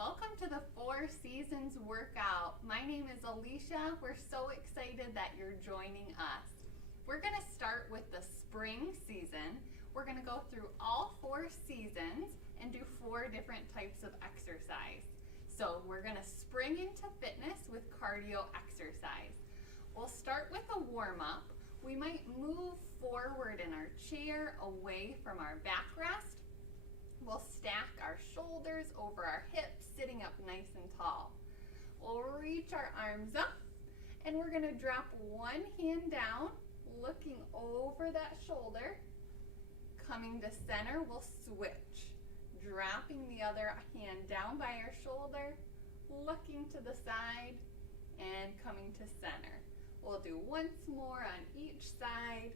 Welcome to the Four Seasons workout. My name is Alicia. We're so excited that you're joining us. We're going to start with the spring season. We're going to go through all 4 seasons and do 4 different types of exercise. So we're going to spring into fitness with cardio exercise. We'll start with a warm-up. We might move forward in our chair away from our backrest. We'll stack our shoulders over our hips, sitting up nice and tall. We'll reach our arms up, and we're going to drop one hand down, looking over that shoulder. Coming to center, we'll switch. Dropping the other hand down by our shoulder, looking to the side, and coming to center. We'll do once more on each side.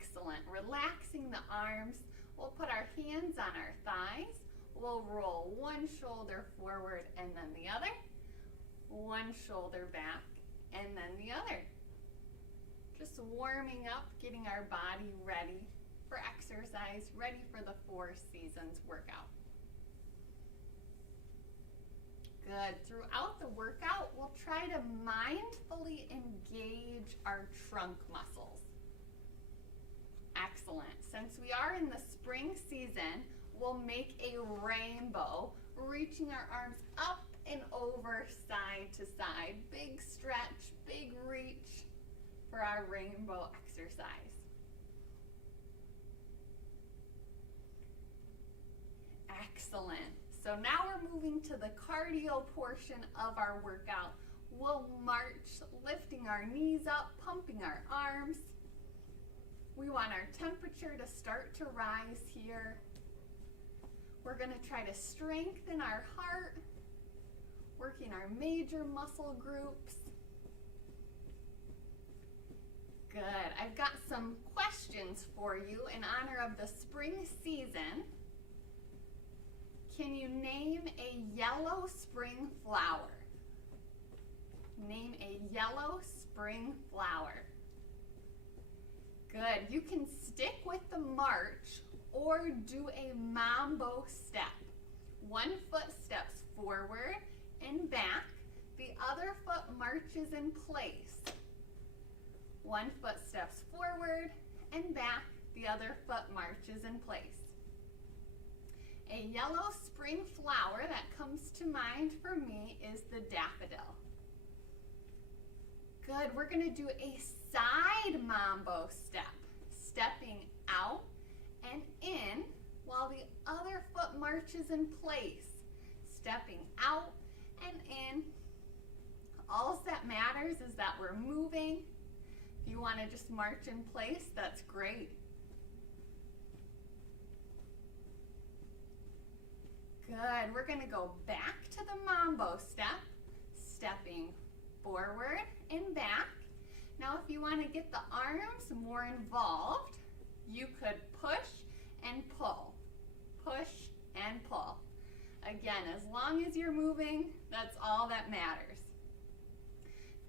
Excellent. Relaxing the arms. We'll put our hands on our thighs. We'll roll one shoulder forward and then the other. One shoulder back and then the other. Just warming up, getting our body ready for exercise, ready for the 4 seasons workout. Good. Throughout the workout, we'll try to mindfully engage our trunk muscles. Excellent. Since we are in the spring season, we'll make a rainbow, reaching our arms up and over, side to side. Big stretch, big reach for our rainbow exercise. Excellent. So now we're moving to the cardio portion of our workout. We'll march, lifting our knees up, pumping our arms. We want our temperature to start to rise here. We're going to try to strengthen our heart, working our major muscle groups. Good. I've got some questions for you in honor of the spring season. Can you name a yellow spring flower? Name a yellow spring flower. Good. You can stick with the march or do a Mambo step. One foot steps forward and back. The other foot marches in place. One foot steps forward and back. The other foot marches in place. A yellow spring flower that comes to mind for me is the daffodil. Good. We're going to do a side Mambo step, stepping out and in while the other foot marches in place, stepping out and in. All that matters is that we're moving. If you want to just march in place, that's great. Good. We're going to go back to the Mambo step, stepping forward and back. Now, if you want to get the arms more involved, you could push and pull. Push and pull. Again, as long as you're moving, that's all that matters.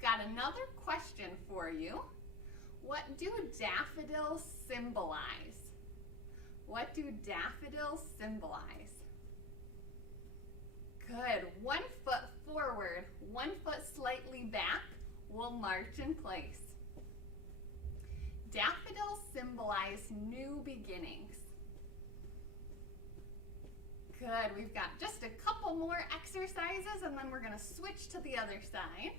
Got another question for you. What do daffodils symbolize? What do daffodils symbolize? Good. One foot forward, one foot slightly back. We'll march in place. Daffodils symbolize new beginnings. Good. We've got just a couple more exercises and then we're going to switch to the other side.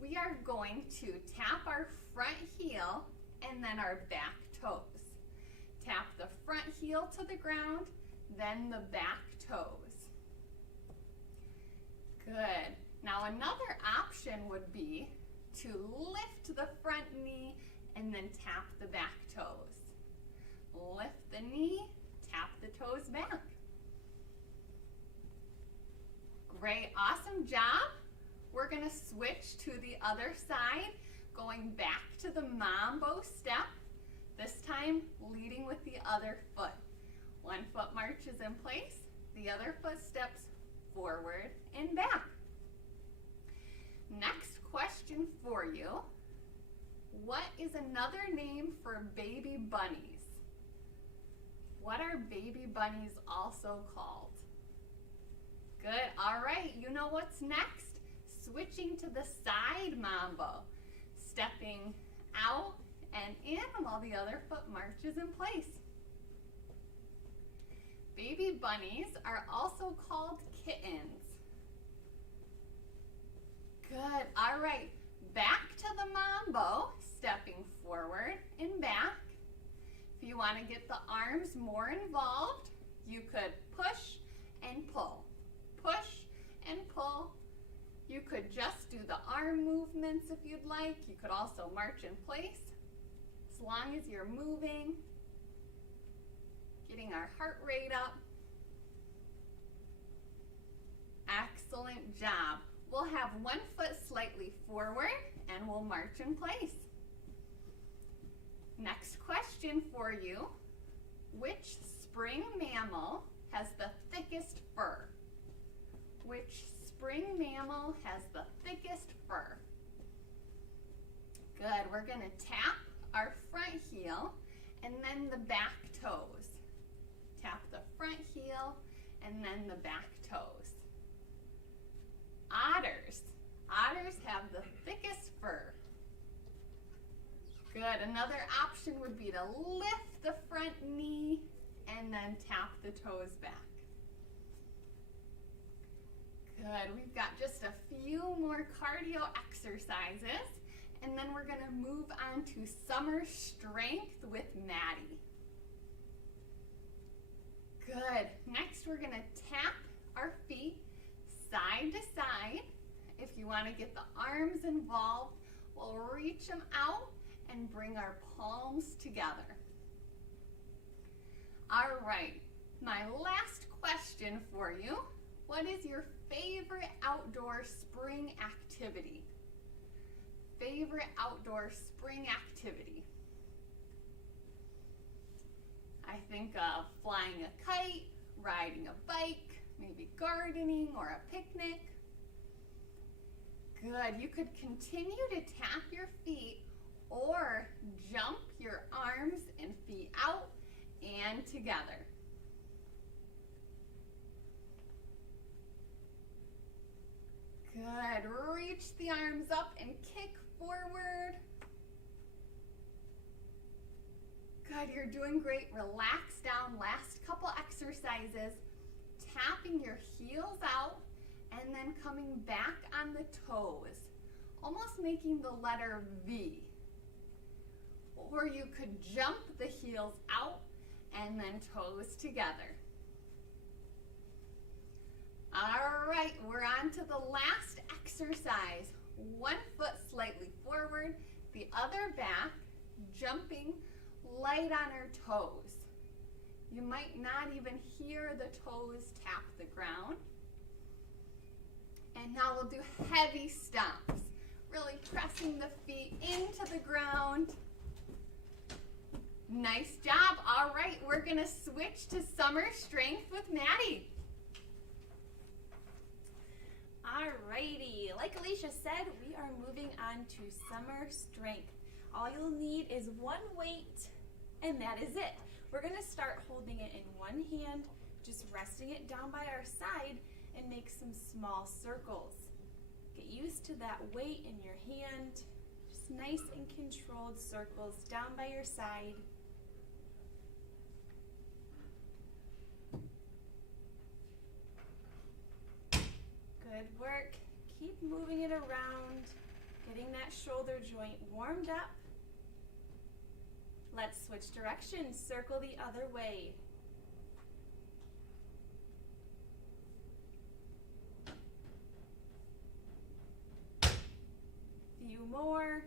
We are going to tap our front heel and then our back toes. Tap the front heel to the ground, then the back toes. Good. Now another option would be to lift the front knee and then tap the back toes. Lift the knee, tap the toes back. Great, awesome job. We're going to switch to the other side, going back to the Mambo step, this time leading with the other foot. One foot marches in place, the other foot steps forward and back. Next question for you. What is another name for baby bunnies? What are baby bunnies also called? Good. All right. You know what's next? Switching to the side mambo. Stepping out and in while the other foot marches in place. Baby bunnies are also called kittens. Good. All right. Back to the mambo. Stepping forward and back. If you want to get the arms more involved, you could push and pull. Push and pull. You could just do the arm movements if you'd like. You could also march in place. As long as you're moving, getting our heart rate up. Excellent job. We'll have one foot slightly forward and we'll march in place. Next question for you. Which spring mammal has the thickest fur? Which spring mammal has the thickest fur? Good. We're going to tap our front heel and then the back toes. Tap the front heel and then the back toes. Otters. Otters have the thickest fur. Good. Another option would be to lift the front knee and then tap the toes back. Good. We've got just a few more cardio exercises, and then we're going to move on to summer strength with Maddie. Good. Next, we're going to tap our feet side to side. If you want to get the arms involved, we'll reach them out and bring our palms together. All right, my last question for you. What is your favorite outdoor spring activity? Favorite outdoor spring activity? I think of flying a kite, riding a bike, maybe gardening or a picnic. Good. You could continue to tap your feet or jump your arms and feet out and together. Good. Reach the arms up and kick forward. Good. You're doing great. Relax down. Last couple exercises. Tapping your heels out and then coming back on the toes. Almost making the letter V. Or you could jump the heels out and then toes together. All right, we're on to the last exercise. One foot slightly forward, the other back, jumping light on our toes. You might not even hear the toes tap the ground. And now we'll do heavy stomps, really pressing the feet into the ground. Nice job. All right, we're going to switch to summer strength with Maddie. Alrighty, like Alicia said, we are moving on to summer strength. All you'll need is one weight, and that is it. We're going to start holding it in one hand, just resting it down by our side, and make some small circles. Get used to that weight in your hand. Just nice and controlled circles down by your side. Good work. Keep moving it around, getting that shoulder joint warmed up. Let's switch directions. Circle the other way. Few more.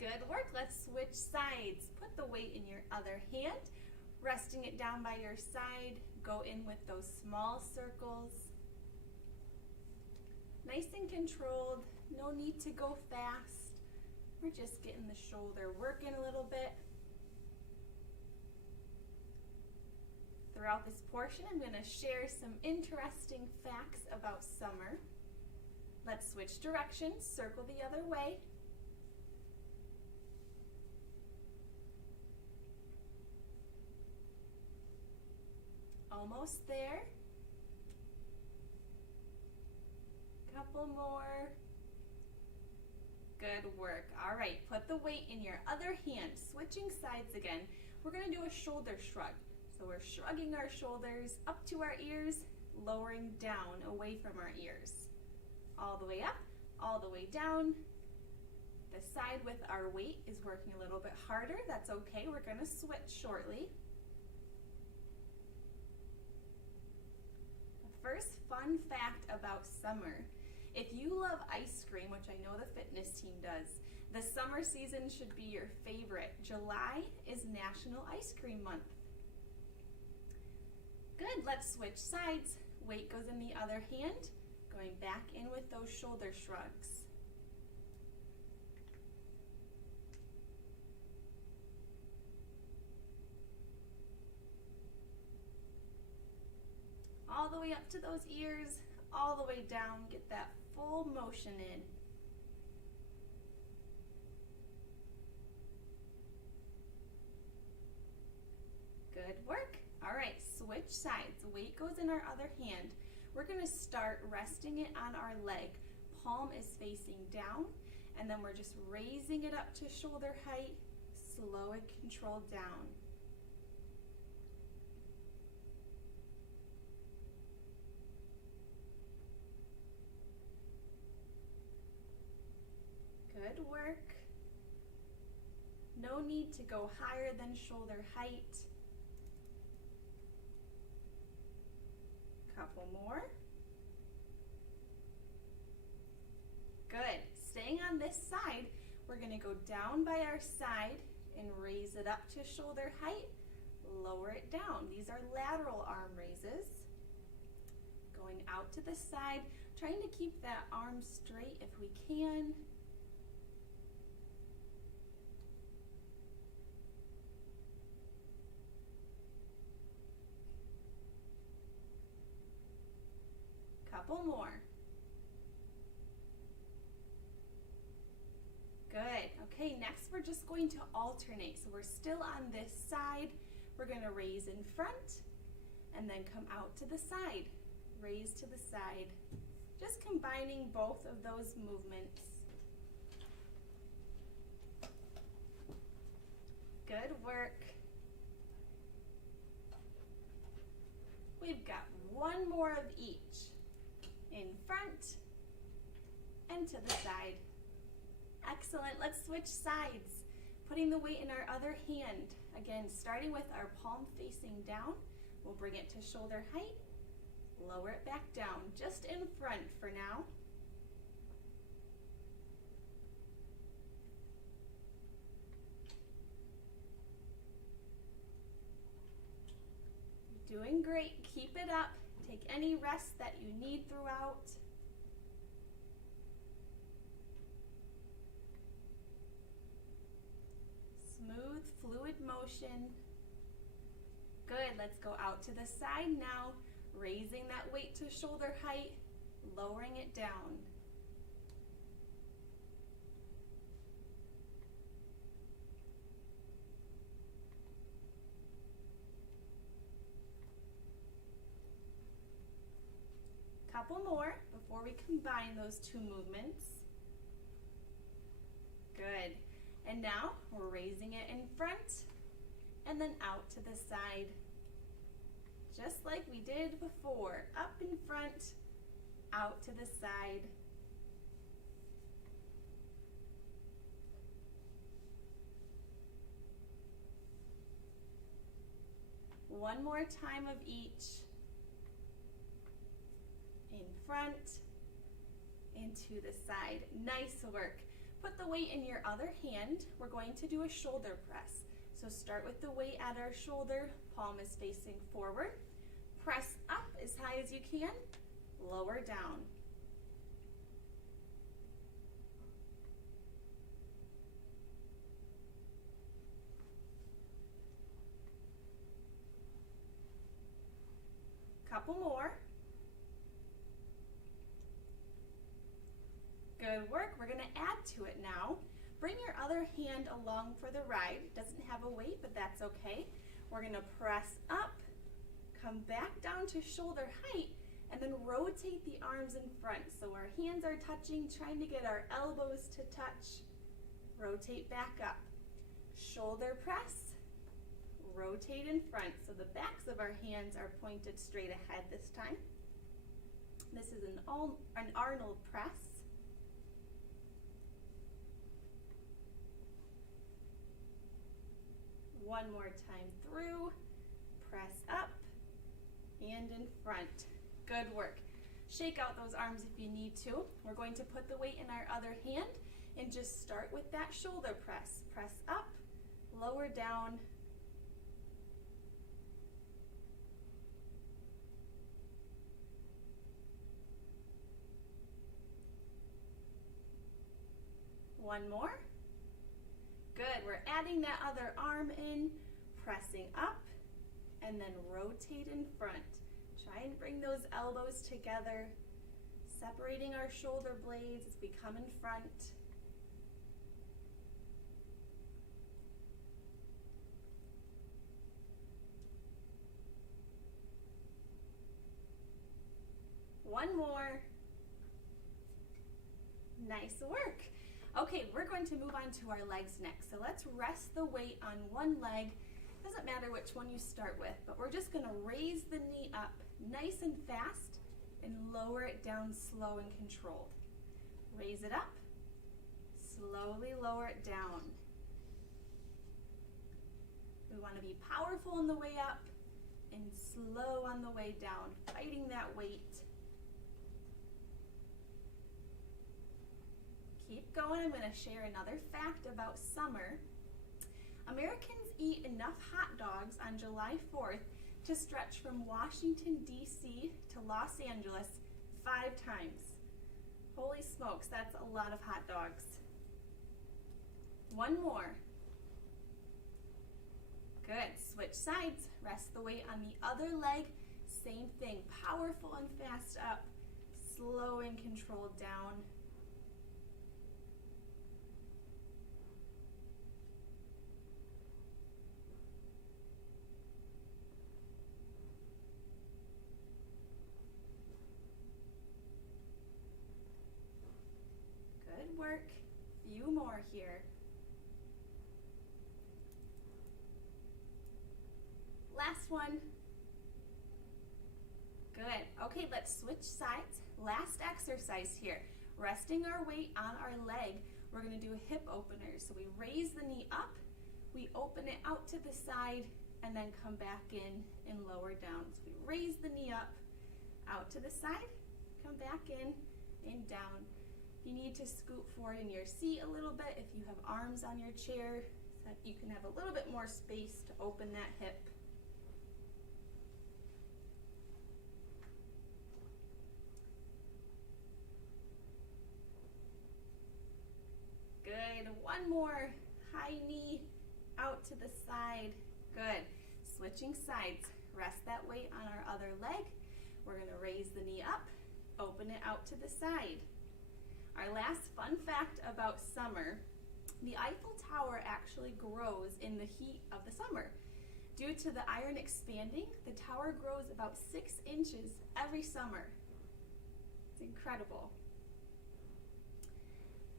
Good work. Let's switch sides. Put the weight in your other hand. Resting it down by your side, go in with those small circles. Nice and controlled, no need to go fast. We're just getting the shoulder working a little bit. Throughout this portion, I'm going to share some interesting facts about summer. Let's switch directions, circle the other way. Almost there. Couple more. Good work. All right, put the weight in your other hand. Switching sides again. We're going to do a shoulder shrug. So we're shrugging our shoulders up to our ears, lowering down away from our ears. All the way up, all the way down. The side with our weight is working a little bit harder. That's okay. We're going to switch shortly. First fun fact about summer. If you love ice cream, which I know the fitness team does, the summer season should be your favorite. July is National Ice Cream Month. Good, let's switch sides. Weight goes in the other hand, going back in with those shoulder shrugs. All the way up to those ears, all the way down, get that full motion in. Good work. All right, switch sides. Weight goes in our other hand. We're gonna start resting it on our leg. Palm is facing down, and then we're just raising it up to shoulder height, slow and controlled down. Good work. No need to go higher than shoulder height. Couple more. Good. Staying on this side, we're going to go down by our side and raise it up to shoulder height, lower it down. These are lateral arm raises. Going out to the side, trying to keep that arm straight if we can. Couple more. Good. Okay, next we're just going to alternate. So we're still on this side. We're going to raise in front and then come out to the side. Raise to the side. Just combining both of those movements. Good work. We've got one more of each. In front and to the side. Excellent. Let's switch sides. Putting the weight in our other hand. Again, starting with our palm facing down. We'll bring it to shoulder height. Lower it back down. Just in front for now. Doing great. Keep it up. Take any rest that you need throughout. Smooth, fluid motion. Good, let's go out to the side now, raising that weight to shoulder height, lowering it down. Couple more before we combine those two movements. Good. And now we're raising it in front and then out to the side. Just like we did before. Up in front, out to the side. One more time of each. In front, into the side. Nice work. Put the weight in your other hand. We're going to do a shoulder press. So start with the weight at our shoulder. Palm is facing forward. Press up as high as you can. Lower down. Couple more. Good work. We're going to add to it now. Bring your other hand along for the ride. It doesn't have a weight, but that's okay. We're going to press up, come back down to shoulder height and then rotate the arms in front. So our hands are touching, trying to get our elbows to touch. Rotate back up. Shoulder press, rotate in front. So the backs of our hands are pointed straight ahead this time. This is an Arnold press. One more time through, press up and in front. Good work. Shake out those arms if you need to. We're going to put the weight in our other hand and just start with that shoulder press. Press up, lower down. One more. Good, we're adding that other arm in, pressing up, and then rotate in front. Try and bring those elbows together, separating our shoulder blades as we come in front. One more. Nice work. Okay, we're going to move on to our legs next. So let's rest the weight on one leg. Doesn't matter which one you start with, but we're just gonna raise the knee up nice and fast and lower it down slow and controlled. Raise it up, slowly lower it down. We wanna be powerful on the way up and slow on the way down, fighting that weight. Keep going. I'm going to share another fact about summer. Americans eat enough hot dogs on July 4th to stretch from Washington, D.C. to Los Angeles 5 times. Holy smokes, that's a lot of hot dogs. One more. Good. Switch sides. Rest the weight on the other leg. Same thing. Powerful and fast up. Slow and controlled down. Good work. Few more here. Last one. Good. Okay, let's switch sides. Last exercise here. Resting our weight on our leg, we're going to do a hip opener. So we raise the knee up, we open it out to the side, and then come back in and lower down. So we raise the knee up, out to the side, come back in, and down. You need to scoot forward in your seat a little bit if you have arms on your chair, so that you can have a little bit more space to open that hip. Good. One more. High knee out to the side. Good. Switching sides. Rest that weight on our other leg. We're going to raise the knee up, open it out to the side. Our last fun fact about summer, the Eiffel Tower actually grows in the heat of the summer. Due to the iron expanding, the tower grows about 6 inches every summer. It's incredible.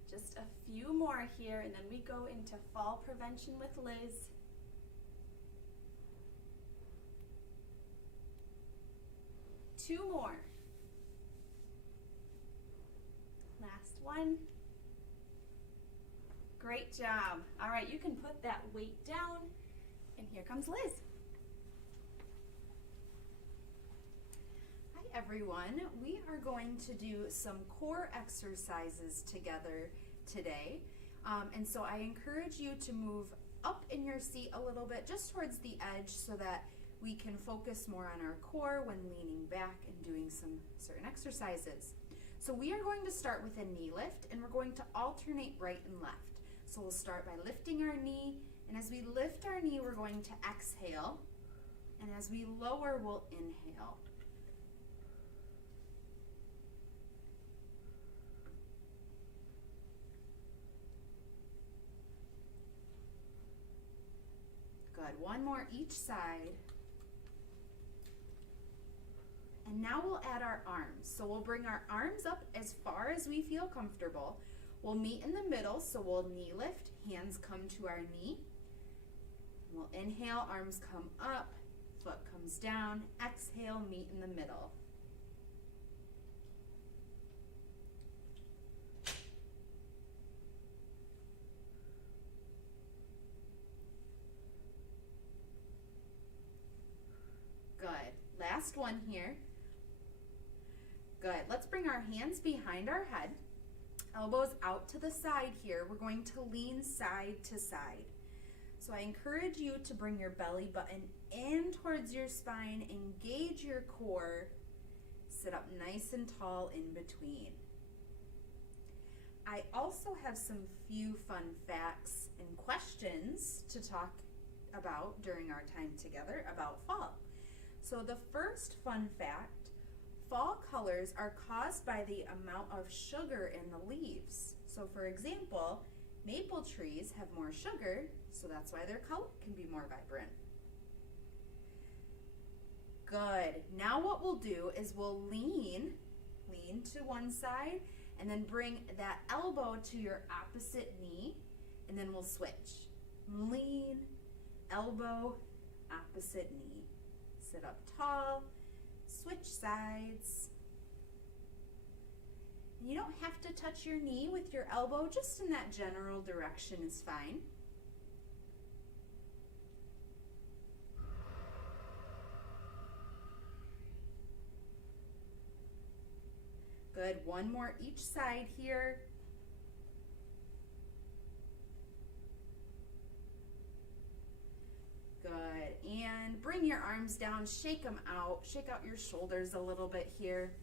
Just a few more here, and then we go into fall prevention with Liz. Two more. Last one. Great job. All right, you can put that weight down, and here comes Liz. Hi everyone, we are going to do some core exercises together today. And so I encourage you to move up in your seat a little bit, just towards the edge, so that we can focus more on our core when leaning back and doing some certain exercises. So we are going to start with a knee lift, and we're going to alternate right and left. So we'll start by lifting our knee, and as we lift our knee, we're going to exhale, and as we lower, we'll inhale. Good. One more each side. And now we'll add our arms. So we'll bring our arms up as far as we feel comfortable. We'll meet in the middle, so we'll knee lift, hands come to our knee. We'll inhale, arms come up, foot comes down. Exhale, meet in the middle. Good. Last one here. Good. Let's bring our hands behind our head. Elbows out to the side here. We're going to lean side to side. So I encourage you to bring your belly button in towards your spine, engage your core, sit up nice and tall in between. I also have some few fun facts and questions to talk about during our time together about fall. So the first fun fact, fall colors are caused by the amount of sugar in the leaves. So for example, maple trees have more sugar, so that's why their color can be more vibrant. Good. Now what we'll do is we'll lean to one side, and then bring that elbow to your opposite knee, and then we'll switch. Lean, elbow, opposite knee. Sit up tall, switch sides. You don't have to touch your knee with your elbow, just in that general direction is fine. Good, one more each side here. Good, and bring your arms down, shake them out, shake out your shoulders a little bit here.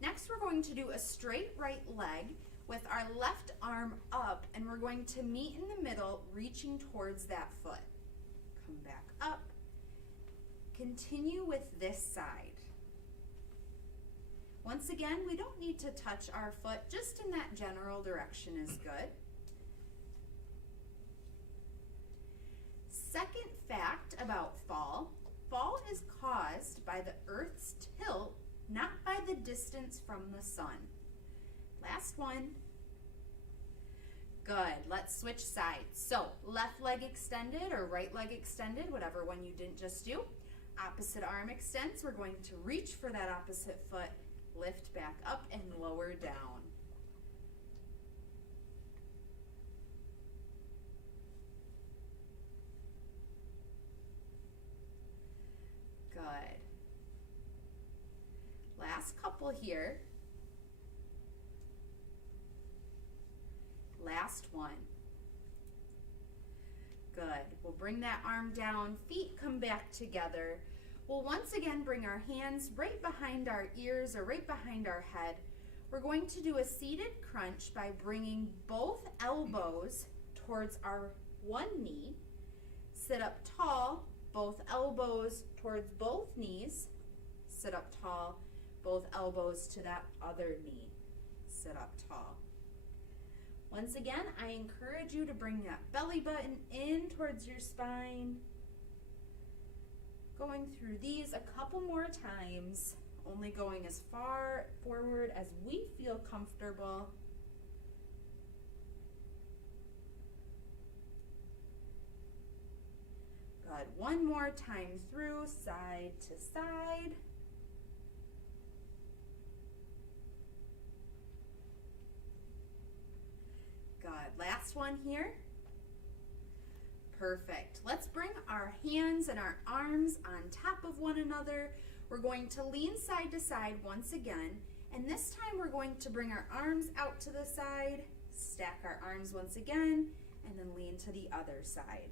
Next, we're going to do a straight right leg with our left arm up, and we're going to meet in the middle, reaching towards that foot. Come back up. Continue with this side. Once again, we don't need to touch our foot, just in that general direction is good. Second fact about fall, fall is caused by the Earth's tilt, not by the distance from the sun. Last one. Good, let's switch sides. So left leg extended or right leg extended, whatever one you didn't just do. Opposite arm extends, we're going to reach for that opposite foot, lift back up and lower down. Good. Last couple here. Last one. Good. We'll bring that arm down, feet come back together. We'll once again bring our hands right behind our ears or right behind our head. We're going to do a seated crunch by bringing both elbows towards our one knee. Sit up tall, both elbows towards both knees. Sit up tall, both elbows to that other knee. Sit up tall. Once again, I encourage you to bring that belly button in towards your spine. Going through these a couple more times, only going as far forward as we feel comfortable. Good. One more time through, side to side. Good. Last one here. Perfect. Let's bring our hands and our arms on top of one another. We're going to lean side to side once again, and this time we're going to bring our arms out to the side, stack our arms once again, and then lean to the other side.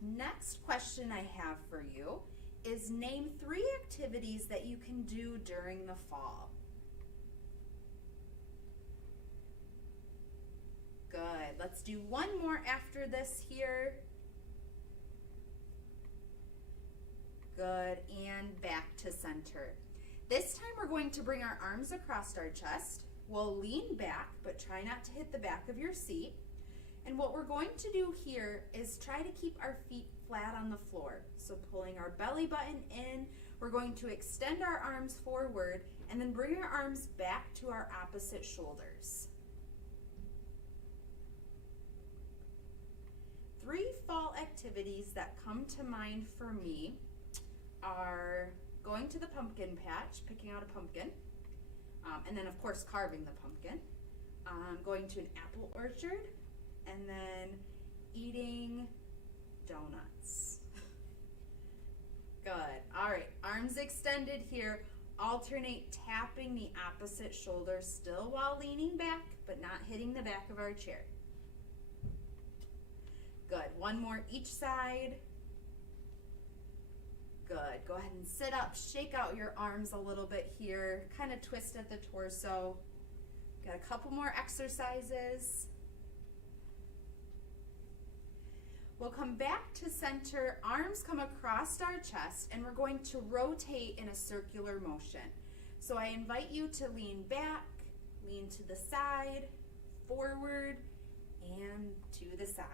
Next question I have for you is name 3 activities that you can do during the fall. Good. Let's do one more after this here. Good. And back to center. This time we're going to bring our arms across our chest. We'll lean back, but try not to hit the back of your seat. And what we're going to do here is try to keep our feet flat on the floor. So pulling our belly button in, we're going to extend our arms forward and then bring our arms back to our opposite shoulders. 3 fall activities that come to mind for me are going to the pumpkin patch, picking out a pumpkin, and then of course carving the pumpkin, going to an apple orchard, and then eating donuts. Good. All right, arms extended here. Alternate tapping the opposite shoulder still while leaning back, but not hitting the back of our chair. Good. One more each side. Good. Go ahead and sit up. Shake out your arms a little bit here. Kind of twist at the torso. Got a couple more exercises. We'll come back to center. Arms come across our chest, and we're going to rotate in a circular motion. So I invite you to lean back, lean to the side, forward, and to the side.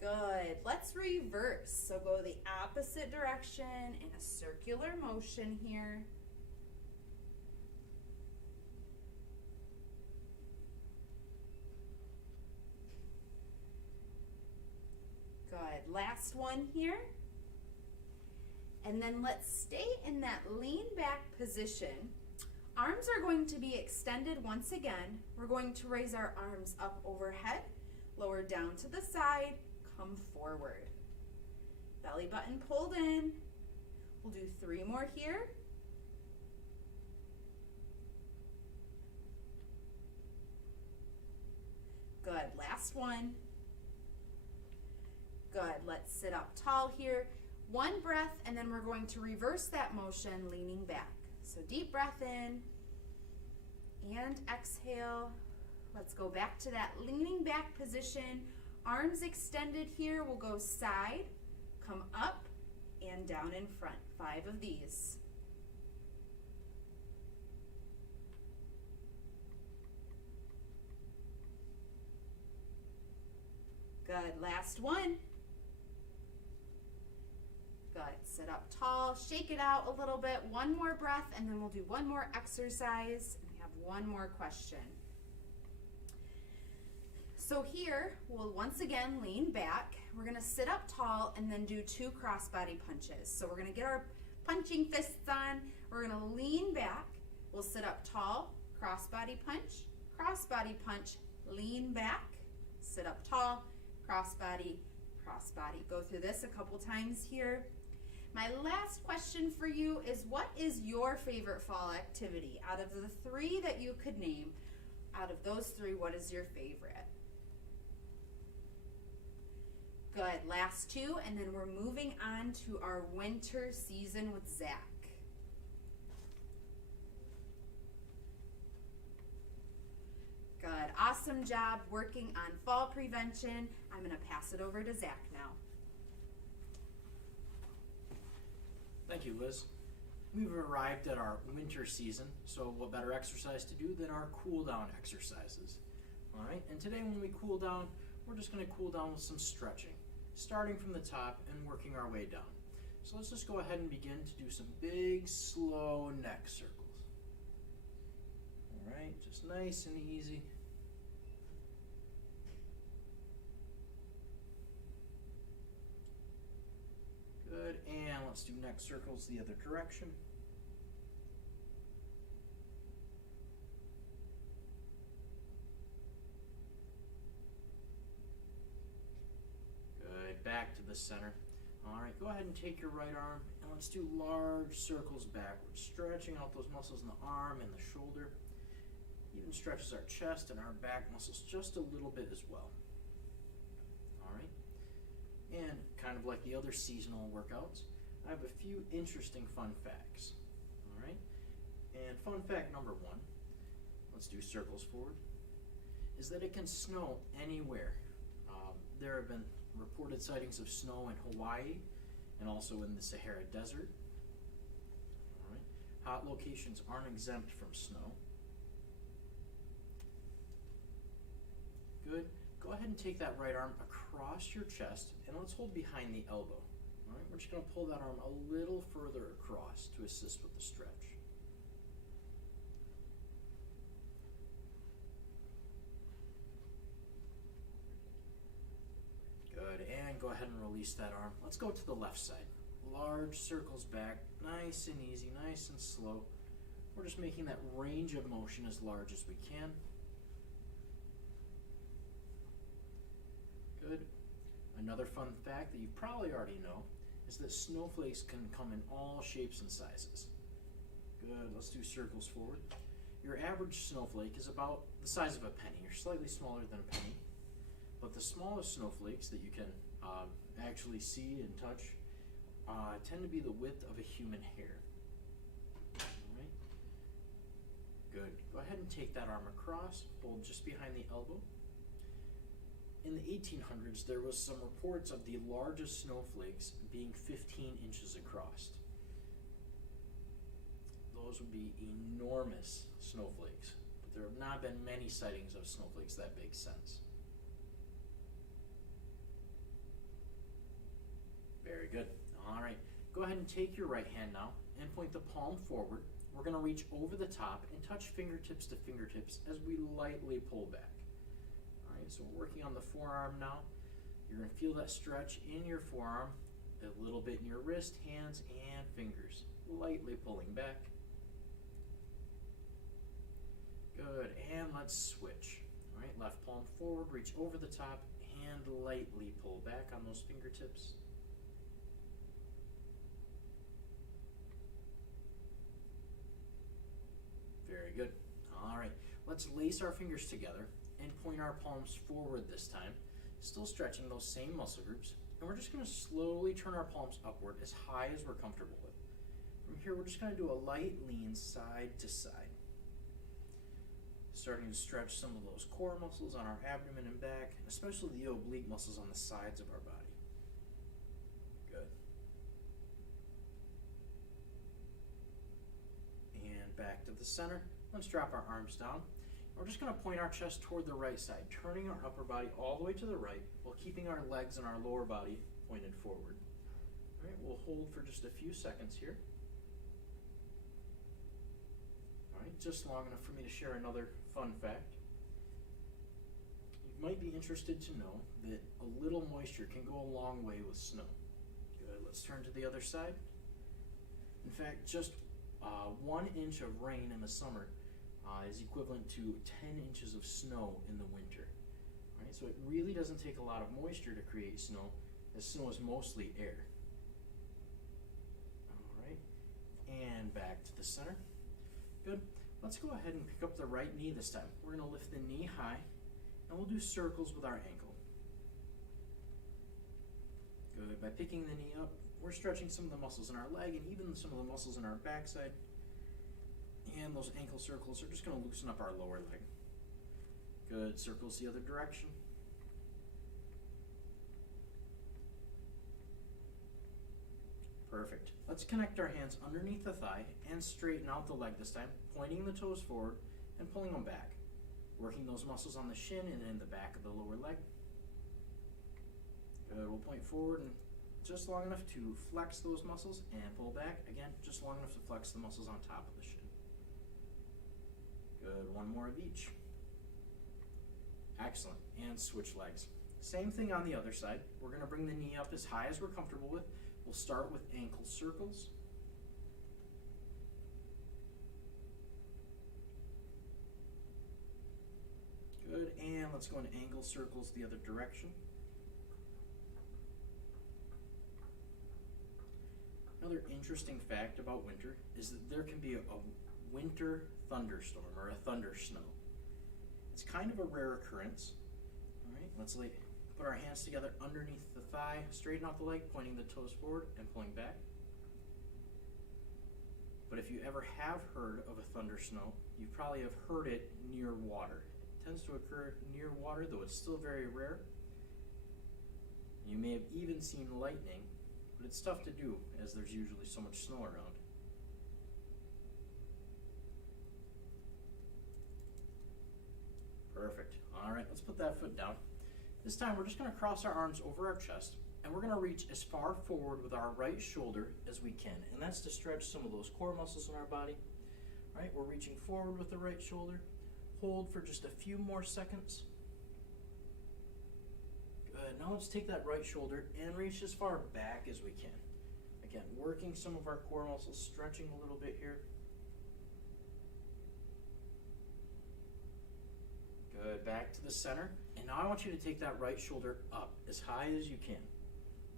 Good. Let's reverse. So go the opposite direction in a circular motion here. Good. Last one here. And then let's stay in that lean back position. Arms are going to be extended once again. We're going to raise our arms up overhead, lower down to the side, come forward. Belly button pulled in. We'll do 3 more here. Good. Last one. Good. Let's sit up tall here. 1 breath, and then we're going to reverse that motion, leaning back. So deep breath in and exhale. Let's go back to that leaning back position. Arms extended here. We'll go side, come up, and down in front. 5 of these. Good. Last one. Good. Sit up tall. Shake it out a little bit. 1 more breath, and then we'll do 1 more exercise. And we have 1 more question. So here, we'll once again lean back. We're going to sit up tall and then do 2 crossbody punches. So we're going to get our punching fists on. We're going to lean back. We'll sit up tall, crossbody punch, lean back, sit up tall, crossbody, crossbody. Go through this a couple times here. My last question for you is, what is your favorite fall activity? Out of the 3 that you could name, out of those 3, what is your favorite? Good. Last 2, and then we're moving on to our winter season with Zach. Good. Awesome job working on fall prevention. I'm going to pass it over to Zach now. Thank you, Liz. We've arrived at our winter season, so what better exercise to do than our cool down exercises? All right, and today when we cool down, we're just going to cool down with some stretching, starting from the top and working our way down. So let's just go ahead and begin to do some big, slow neck circles. All right, just nice and easy. Good, and let's do neck circles the other direction. Good, back to the center. All right, go ahead and take your right arm and let's do large circles backwards, stretching out those muscles in the arm and the shoulder. Even stretches our chest and our back muscles just a little bit as well. All right. And kind of like the other seasonal workouts, I have a few interesting fun facts. All right. And fun fact number 1, let's do circles forward, is that it can snow anywhere. There have been reported sightings of snow in Hawaii and also in the Sahara Desert. Hot locations aren't exempt from snow. Good. Go ahead and take that right arm across your chest and let's hold behind the elbow. All right, we're just going to pull that arm a little further across to assist with the stretch. Good, and go ahead and release that arm. Let's go to the left side. Large circles back, nice and easy, nice and slow. We're just making that range of motion as large as we can. Good. Another fun fact that you probably already know is that snowflakes can come in all shapes and sizes. Good, let's do circles forward. Your average snowflake is about the size of a penny, or slightly smaller than a penny. But the smallest snowflakes that you can actually see and touch tend to be the width of a human hair. All right. Good. Go ahead and take that arm across, hold just behind the elbow. In the 1800s, there was some reports of the largest snowflakes being 15 inches across. Those would be enormous snowflakes, but there have not been many sightings of snowflakes that big since. Very good. All right, go ahead and take your right hand now and point the palm forward. We're going to reach over the top and touch fingertips to fingertips as we lightly pull back. All right, so we're working on the forearm now. You're going to feel that stretch in your forearm, a little bit in your wrist, hands, and fingers. Lightly pulling back. Good, and let's switch. All right, left palm forward, reach over the top, and lightly pull back on those fingertips. Very good. All right, let's lace our fingers together and point our palms forward this time, still stretching those same muscle groups. And we're just going to slowly turn our palms upward as high as we're comfortable with. From here, we're just going to do a light lean side to side. Starting to stretch some of those core muscles on our abdomen and back, especially the oblique muscles on the sides of our body. Good. And back to the center. Let's drop our arms down. We're just going to point our chest toward the right side, turning our upper body all the way to the right while keeping our legs and our lower body pointed forward. All right, we'll hold for just a few seconds here. All right, just long enough for me to share another fun fact. You might be interested to know that a little moisture can go a long way with snow. Good, let's turn to the other side. In fact, just 1 inch of rain in the summer is equivalent to 10 inches of snow in the winter. All right, so it really doesn't take a lot of moisture to create snow, as snow is mostly air. All right, and back to the center. Good. Let's go ahead and pick up the right knee this time. We're going to lift the knee high, and we'll do circles with our ankle. Good. By picking the knee up, we're stretching some of the muscles in our leg and even some of the muscles in our backside. And those ankle circles are just going to loosen up our lower leg. Good. Circles the other direction. Perfect. Let's connect our hands underneath the thigh and straighten out the leg this time, pointing the toes forward and pulling them back. Working those muscles on the shin and in the back of the lower leg. Good. We'll point forward and just long enough to flex those muscles and pull back. Again, just long enough to flex the muscles on top of the shin. Good. One more of each. Excellent. And switch legs. Same thing on the other side. We're going to bring the knee up as high as we're comfortable with. We'll start with ankle circles. Good. And let's go into ankle circles the other direction. Another interesting fact about winter is that there can be a winter thunderstorm or a thunder snow. It's kind of a rare occurrence. All right, let's put our hands together underneath the thigh, straighten out the leg, pointing the toes forward and pulling back. But if you ever have heard of a thunder snow, you probably have heard it near water. It tends to occur near water, though it's still very rare. You may have even seen lightning, but it's tough to do as there's usually so much snow around. put that foot down. This time we're just going to cross our arms over our chest, and we're going to reach as far forward with our right shoulder as we can. And that's to stretch some of those core muscles in our body. All right, we're reaching forward with the right shoulder. Hold for just a few more seconds. Good. Now let's take that right shoulder and reach as far back as we can. Again, working some of our core muscles, stretching a little bit here. Good. Back to the center. And now I want you to take that right shoulder up as high as you can.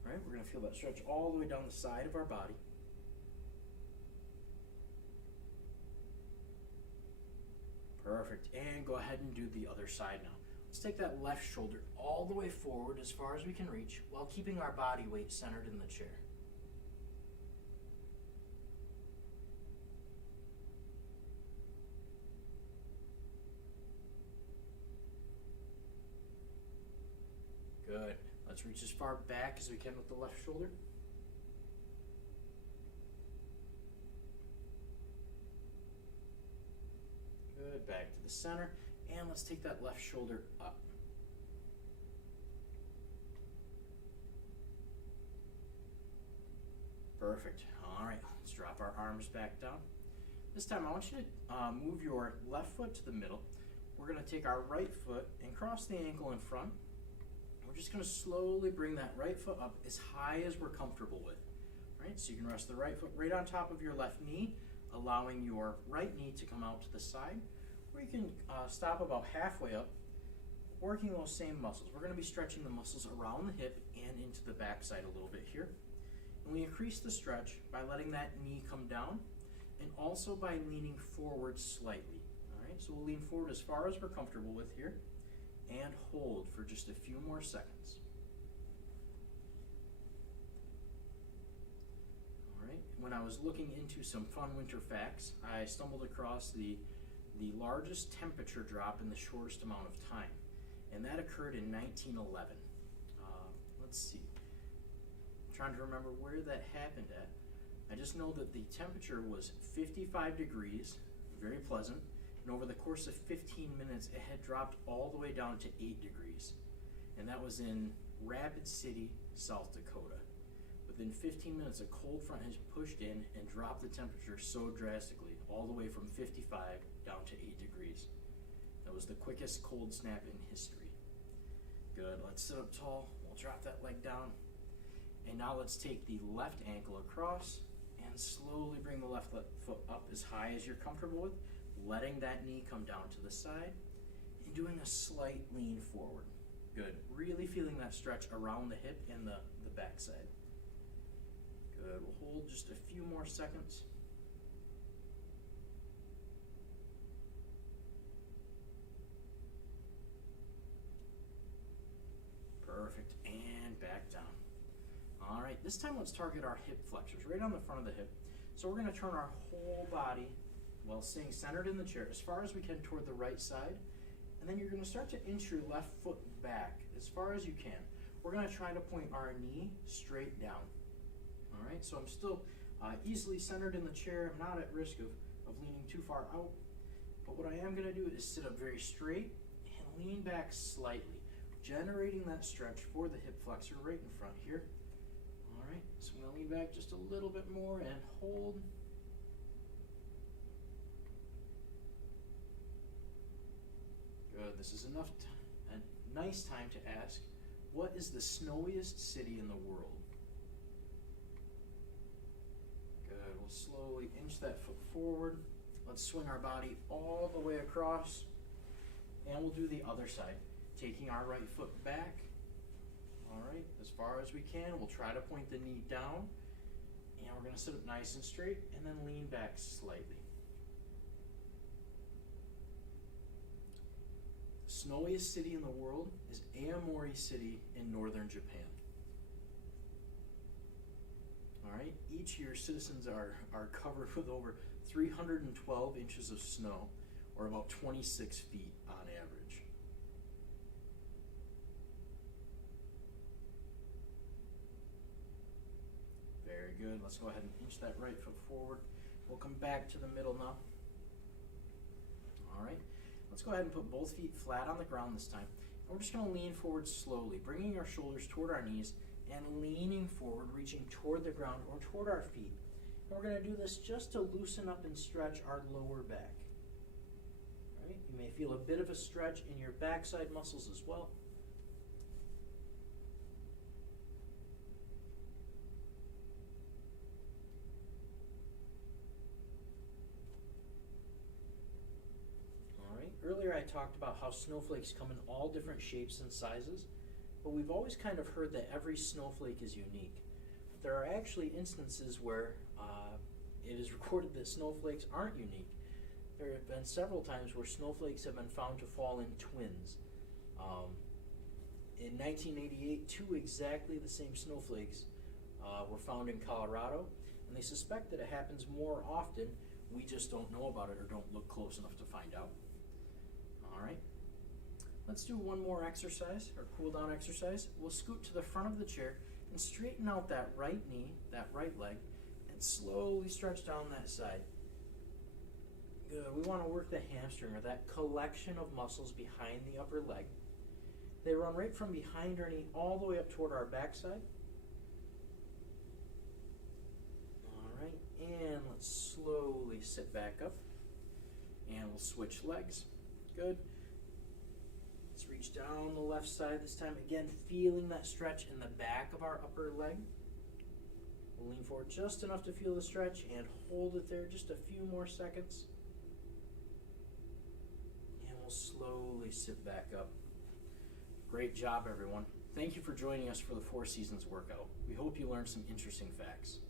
All right, we're going to feel that stretch all the way down the side of our body. Perfect. And go ahead and do the other side now. Let's take that left shoulder all the way forward as far as we can reach while keeping our body weight centered in the chair. Good. Let's reach as far back as we can with the left shoulder. Good. Back to the center. And let's take that left shoulder up. Perfect. All right. Let's drop our arms back down. This time I want you to move your left foot to the middle. We're going to take our right foot and cross the ankle in front. We're just going to slowly bring that right foot up as high as we're comfortable with. All right, so you can rest the right foot right on top of your left knee, allowing your right knee to come out to the side. Or you can stop about halfway up, working those same muscles. We're going to be stretching the muscles around the hip and into the back side a little bit here. And we increase the stretch by letting that knee come down and also by leaning forward slightly. All right, so we'll lean forward as far as we're comfortable with here. And hold for just a few more seconds. All right, when I was looking into some fun winter facts, I stumbled across the largest temperature drop in the shortest amount of time, and that occurred in 1911. Let's see. I'm trying to remember where that happened at. I just know that the temperature was 55 degrees, very pleasant. And over the course of 15 minutes, it had dropped all the way down to 8 degrees. And that was in Rapid City, South Dakota. Within 15 minutes, a cold front has pushed in and dropped the temperature so drastically, all the way from 55 down to 8 degrees. That was the quickest cold snap in history. Good, let's sit up tall. We'll drop that leg down. And now let's take the left ankle across and slowly bring the left foot up as high as you're comfortable with, letting that knee come down to the side and doing a slight lean forward. Good. Really feeling that stretch around the hip and the back side. Good. We'll hold just a few more seconds. Perfect. And back down. All right. This time let's target our hip flexors right on the front of the hip. So we're going to turn our whole body while staying centered in the chair as far as we can toward the right side. And then you're going to start to inch your left foot back as far as you can. We're going to try to point our knee straight down. All right, so I'm still easily centered in the chair. I'm not at risk of leaning too far out. But what I am going to do is sit up very straight and lean back slightly, generating that stretch for the hip flexor right in front here. All right, so I'm going to lean back just a little bit more and hold. Good. This is a nice time to ask, what is the snowiest city in the world? Good. We'll slowly inch that foot forward. Let's swing our body all the way across. And we'll do the other side, taking our right foot back. All right, as far as we can. We'll try to point the knee down. And we're going to sit up nice and straight and then lean back slightly. Snowiest city in the world is Aomori City in northern Japan. All right, each year citizens are covered with over 312 inches of snow, or about 26 feet on average. Very good. Let's go ahead and inch that right foot forward. We'll come back to the middle now. All right. Let's go ahead and put both feet flat on the ground this time. We're just going to lean forward slowly, bringing our shoulders toward our knees and leaning forward, reaching toward the ground or toward our feet. And we're going to do this just to loosen up and stretch our lower back. Right? You may feel a bit of a stretch in your backside muscles as well. Earlier I talked about how snowflakes come in all different shapes and sizes, but we've always kind of heard that every snowflake is unique. But there are actually instances where it is recorded that snowflakes aren't unique. There have been several times where snowflakes have been found to fall in twins. In 1988, 2 exactly the same snowflakes were found in Colorado, and they suspect that it happens more often. We just don't know about it or don't look close enough to find out. All right, let's do one more exercise, or cool down exercise. We'll scoot to the front of the chair and straighten out that right knee, that right leg, and slowly stretch down that side. Good. We want to work the hamstring, or that collection of muscles behind the upper leg. They run right from behind our knee all the way up toward our backside. All right, and let's slowly sit back up, and we'll switch legs. Good. Let's reach down the left side this time. Again, feeling that stretch in the back of our upper leg. We'll lean forward just enough to feel the stretch and hold it there just a few more seconds. And we'll slowly sit back up. Great job, everyone. Thank you for joining us for the 4 Seasons workout. We hope you learned some interesting facts.